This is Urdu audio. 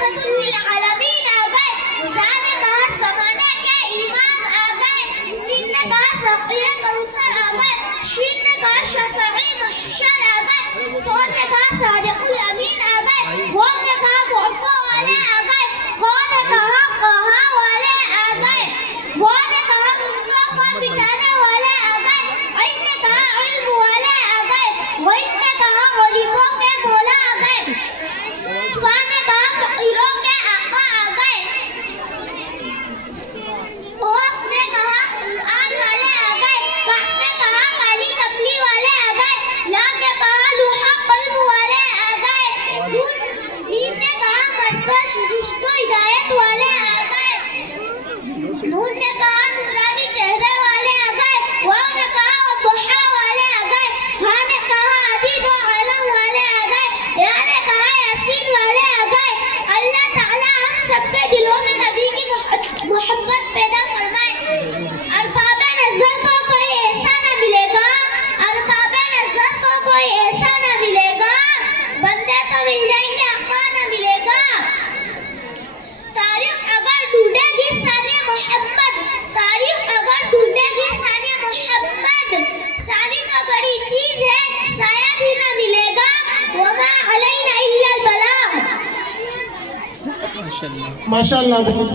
رحمت للعالمین آ گئے، زا نے کہا زمانے کے امام آ گئے، سین نے کہا سقی کوثر آ گئے، شین نے کہا شفیع محشر آ گئے، صاد نے کہا صادق الامین آ گئے، واو نے کہا ضعفاء والے آ گئے، قاف نے کہا قہا والے آ گئے، واو نے کہا دنیا کو مٹانے والے آ گئے، عین نے کہا علم والے آ گئے، غین نے کہا غریبوں کے مولا آ گئے، فا نے کہا فقیروں کے آقا آ گئے، قاف نے کہا قرآن والے آ گئے، کاف نے کہا کالی کپلی والے آ گئے، لام نے کہا لوحا قلم والے آ گئے، میم نے کہا مذکر رشت و ہدایت والے آ گئے، نون نے کہا نورانی چہرے والے آ گئے، واو نے کہا والضحیٰ والے آ گئے، ہا نے کہا عدید و عالم والے آ گئے، یا نے کہا یاسین والے آ گئے۔ اللہ تعالیٰ ہم سب کے دلوں میں نبی کی محبت پیدا فرمائے۔ ارباب نظر کو کوئی ایسا نہ ملے گا، ارباب نظر کو کوئی ایسا نہ ملے گا، بندے تو مل جائیں گے آقا نہ ملے گا۔ تاریخ اگر ڈھونڈے گی ثانی محمد، تاریخ اگر ڈھونڈے گی ثانی محمد، ثانی تو بڑی چیز ہے سایہ بھی نہ ملے گا، وما علینا الا البلاغ۔ ماشاء اللہ بہت